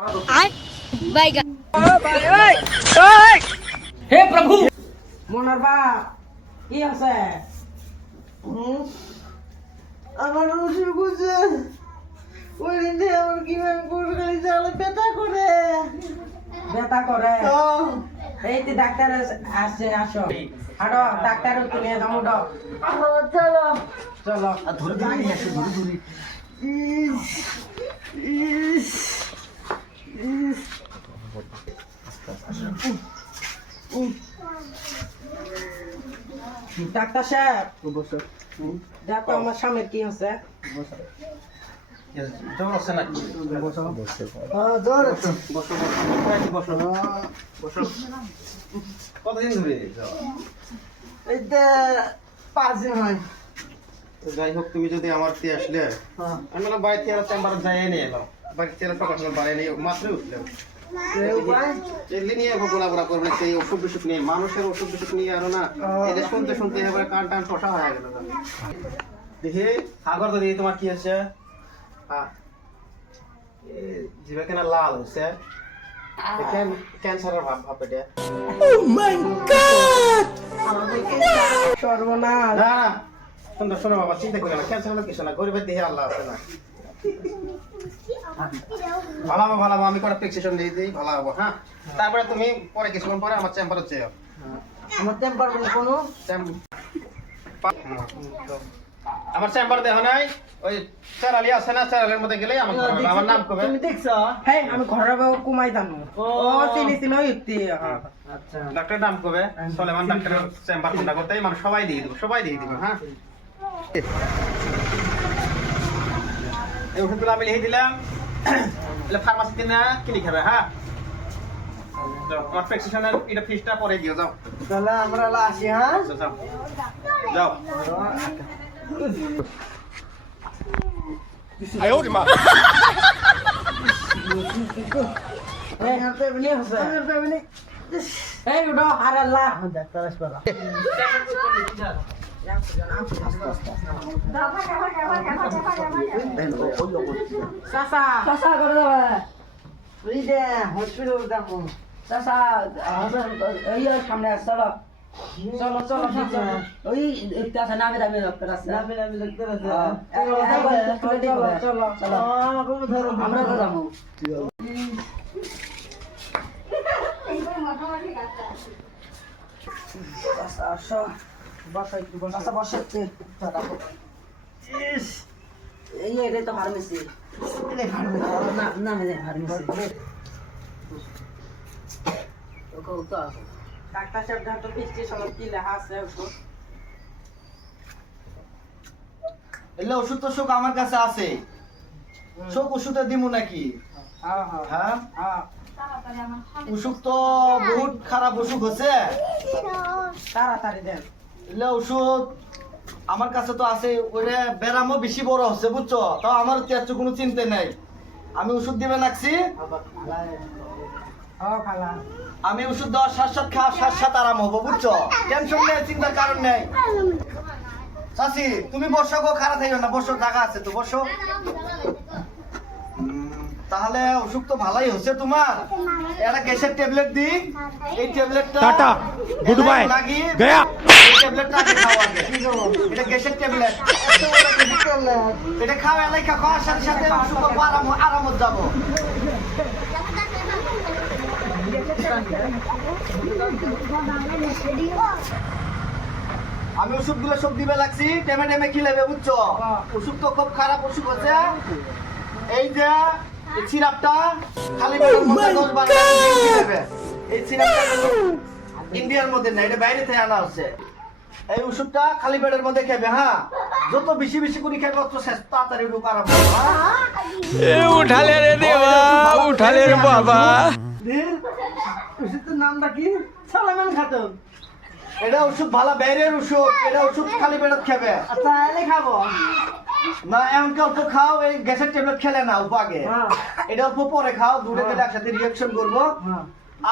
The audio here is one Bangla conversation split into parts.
हे प्रभु मोनार बा কি আছে আমার অসুখ হচ্ছে ওই দিনে আমার কি করে জালে ব্যথা করে ব্যথা করে এই তো ডাক্তার আসছে আসো হাঁটো ডাক্তার নিয়ে যাবো চলো চলো ধরে ধরে নিয়ে আসো ধরে ধরে ইস ইস ইস ডাক্তার সাহেব বসো দেখো আমার স্বামীর কি হচ্ছে জ্বর আছে নাকি বসো হ্যাঁ জ্বর আছে বসো বসো বসো কতদিন ধরে জ্বর? এইটা 5 দিন হয় তো যাই হোক তুমি যদি আমার দিয়ে আসলে হ্যাঁ আমি না বাড়িতে আর চেম্বারে যাই নিয়ে এলাম বাড়িতে আর সকাল সকাল বাড়ি নিয়ে মাত্রই উঠলাম এলি নিয়ে গোলা গোলা করবে সেই ওষুধ বিষুধ নিয়ে মানুষের ওষুধ বিষুধ নিয়ে আরো না এটা শুনতে শুনতে এবার কান টান ঠসা হয়ে গেল দেখি সাগর তো দেখি তোমার কি আছে জিভে কেন লাল হচ্ছে ক্যান্সারের ভাব ভাব এটা সর্বনাশ না সুন্দর শোনো বাবা চিন্তা করি না ক্যান্সার হলো কিছু না গরিবের দেহে আল্লাহ আছে না ভালো হবো ভালো হবো আমি কটা প্রেসক্রিপশন দিয়ে দিই ভালো হবো হ্যাঁ তারপরে তুমি পরে কিছুক্ষণ পরে আমার চেম্বারে যেও আমার টেম্পার কোনো আমার চেম্বার দেখো নাই ওই চেরালি আছে না চেরালির মধ্যে গেলেই আমার ঘর হবে। আমার নাম কবে তুমি দেখছো হ্যাঁ আমি ঘরের বাবু কুমাই জানো ও চিনি চিনি ইতি আচ্ছা ডাক্তারের নাম কবে সলেমান ডাক্তারের চেম্বার কোনটা করতেই মানে সবাই দিয়ে দিব হ্যাঁ এই ওষুধগুলো আমি লিখে দিলাম তাহলে ফার্মাসিতে না কিনে খাবে হ্যাঁ আমার প্রেসক্রিপশনের এটা ফিসটা পরে দিও যাও তাহলে আমরা আসি হ্যাঁ যাও যাও 哎呦我的妈！ এই হাতে বলি হচ্ছে এই উঠো আর আল্লাহ ডাক্তার আসবে চাচা চাচা করে দেবে ওই যে হসপিটাল যাবো চাচা এই সামনে চলো চলো চলো চলো ওই একটা আছে নামে দামে ডক্টর আছে নামি নামি ডাক্তার আছে চলো চলো আমরা তো যাবো এই এটা তো ফার্মেসি না ফার্মেসি ডাক্তার সাহেব ডাক্তার প্রেসক্রিপশন কি লেখা আছে ওষুধ এলে ওষুধ তো শোক আমার কাছে আছে শোক ওষুধে দিমু নাকি হ্যাঁ হ্যাঁ হ্যাঁ হ্যাঁ ওষুধ তো বহুত খারাপ ওষুধ হচ্ছে তাড়াতাড়ি দেন এলে ওষুধ আমার কাছে তো আছে ওরে ব্যারামও বেশি বড় হচ্ছে বুঝছো তাও আমার তেজ কোনো চিন্তা নেই আমি ওষুধ দিবে লাগছি খালা আমি ওষুধ দেওয়ার সাথে সাথে খাওয়ার সাথে সাথে আরাম হবো বুঝছো টেনশন নেই চিন্তার কারণ নেই চাচি তুমি বসো গো খারাপ থাকবে না বসো জায়গা আছে তো বসো তাহলে অসুখ তো ভালোই হচ্ছে তোমার একটা গ্যাসের ট্যাবলেট দি এই ট্যাবলেটটা টাটা গুড বাই লাগি গয়া এই ট্যাবলেটটা আগে খাও আগে এটা গ্যাসের ট্যাবলেট এটা খাওয়া লেখা খাওয়ার সাথে সাথে অসুখ আরাম হয়ে যাবো আমি ওষুধগুলো সব দিবে লাগছি টেমে টেমে খিলেবে বুঝছো ওষুধ তো খুব খারাপ ওষুধ হচ্ছে এই যে এই সিরাপটা খালি পেটের মধ্যে 10-12 খিলেবে এই সিরাপটা ইন্ডিয়ার মধ্যে না এটা বাইরে থেকে আনা হচ্ছে এই ওষুধটা খালি পেটের মধ্যে খেবে হ্যাঁ যত বেশি বেশি করে খাবে তত শেষ তাড়াতাড়ি রোগ আরাম হবে এ উঠালে রে দেবা উঠালে রে বাবা ওষুধের নামটা কি সালামান খাতুন এটা ওষুধ ভালো বাইরের ওষুধ এটা ওষুধ খালি পেটত খাবে আচ্ছা এলে খাবো না এমনকি অল্প খাও এই গ্যাসের ট্যাবলেট খেলে না অল্প আগে এটা অল্প পরে খাও দুটো মিলে একসাথে রিঅ্যাকশন করবো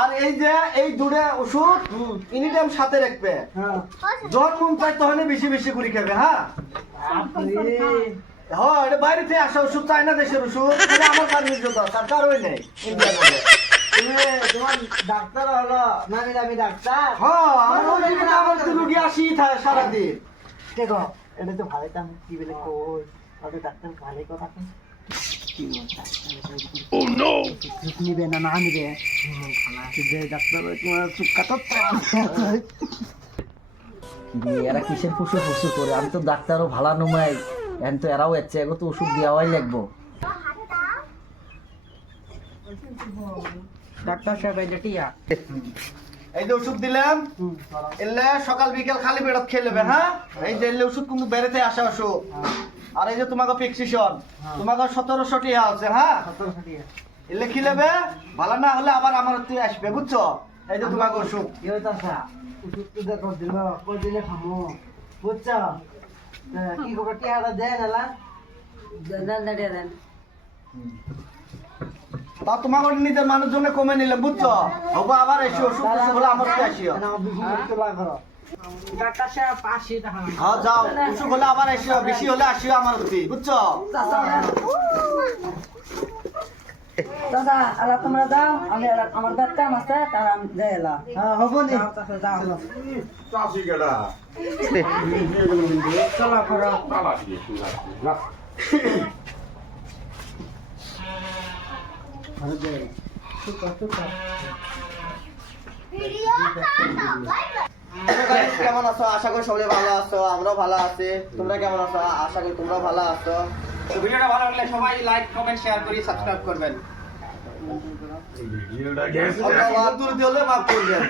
আর এই যে এই দুটো ওষুধ এনি টাইম সাথে রাখবে যখন মন চাই তখনই বেশি বেশি করে খাবে হ্যাঁ হ্যাঁ এটা বাইরে থেকে আসা ওষুধ চায়না দেশের ওষুধ এটা আমার কার্মিক জন্য সরকার ওই নেই ইন্ডিয়ার মধ্যে। তুমি তোমার ডাক্তার হলো নামি দামি ডাক্তার হ্যাঁ আমার ওইদিকে আমার তো রুগী আসি থাকে সারাদিন। দেখো এটা তো ভালো দাম কি বলে কই তাহলে ডাক্তার ভালো কথা নিবে না না নিবে ডাক্তার তোমার চুক্কাটা এরা কিসের ফুসু ফুসু করে আমি তো ডাক্তারও ভালো নমাই এখন তো এরাও এসছে এগো তো ওষুধ দেওয়াই লাগবো ডাক্তার সাহেব এই যে টিয়া এই যে ওষুধ দিলাম এলে সকাল বিকেল খালি পেটত খেয়ে নেবে। হ্যাঁ এই যে এলে ওষুধ কিন্তু বেড়েতে আসা ওষুধ। আর এই যে তোমাকে প্রেসক্রিপশন তোমাকে 1700 টাকা আছে। হ্যাঁ এলে কি নেবে ভালো না হলে আবার আমার তুই আসবে বুঝছো। এই যে তোমাকে ওষুধ ওষুধ তো দেখো দিল কই দিলে খামো বুঝছো কি খবর টিয়াটা দেয় না দেন দাঁড়িয়ে দেন তা তোমাকে নিজের মানুষজন কমে নিলে বুঝছো। হবো আবার এসে ওষুধ বলে আমার তো আসিও। ডাক্তার সাহেব 500 টাকা হ্যাঁ যাও ওষুধ হলে আবার এসিও বেশি হলে আসিও আমার অতি বুঝছো। দাদা আলা তোমরা যাও আমি আমার বাচ্চা আছে তারা আমি দেলা হ্যাঁ হবো নি যাও তাহলে যাও চাষি কেডা চলো করো তালা দিয়ে কেমন আছো? আশা করি সবাই ভালো আছো, আমরাও ভালো আছি। তোমরা কেমন আছো? আশা করি তোমরাও ভালো আছো। তো ভিডিওটা ভালো লাগলে সবাই লাইক কমেন্ট শেয়ার করে সাবস্ক্রাইব করবেন। ভিডিওটা গেছে দূর দিয়ে হলে মাফ করবেন।